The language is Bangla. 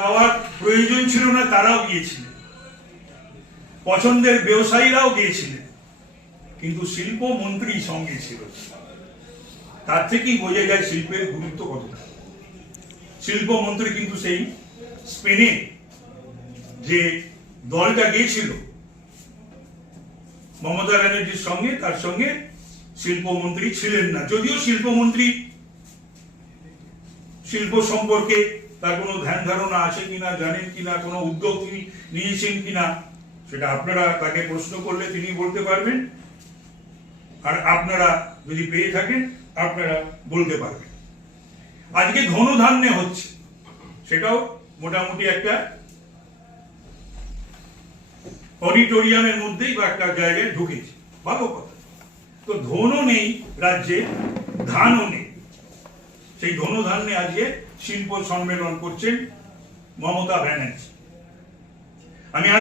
যাওয়ার প্রয়োজন ছিল না তারাও গিয়েছিলেন, পছন্দের ব্যবসায়ীরাও গিয়েছিলেন, কিন্তু শিল্প মন্ত্রী সঙ্গে ছিল। তার থেকেই বোঝা যায় শিল্পের গুরুত্ব কতটা। শিল্পমন্ত্রী কিন্তু সেই স্পেনে যে দলটা গিয়েছিল মমতা ব্যানার্জির সঙ্গে, তার সঙ্গে শিল্পমন্ত্রী ছিলেন না। যদিও শিল্পমন্ত্রী শিল্প সম্পর্কে তার কোনো ধ্যান ধারণা আছে কিনা, জানেন কিনা, কোনো উদ্যোগ তিনি নিয়েছেন কিনা, সেটা আপনারা তাকে প্রশ্ন করলে তিনি বলতে পারবেন, আর আপনারা যদি পেয়ে থাকেন আপনারা বলতে পারবেন। আজকে ধনধান্যে হচ্ছে, সেটাও মোটামুটি একটা অডিটোরিয়ামের মধ্যেই বা একটা জায়গায় ঢুকেছে, ভালো কথা। তো ধনও নেই রাজ্যে, ধানও নেই। সেই ধনধান্যে আজকে শিল্প সম্মেলন করছেন মমতা ব্যানার্জি। আমি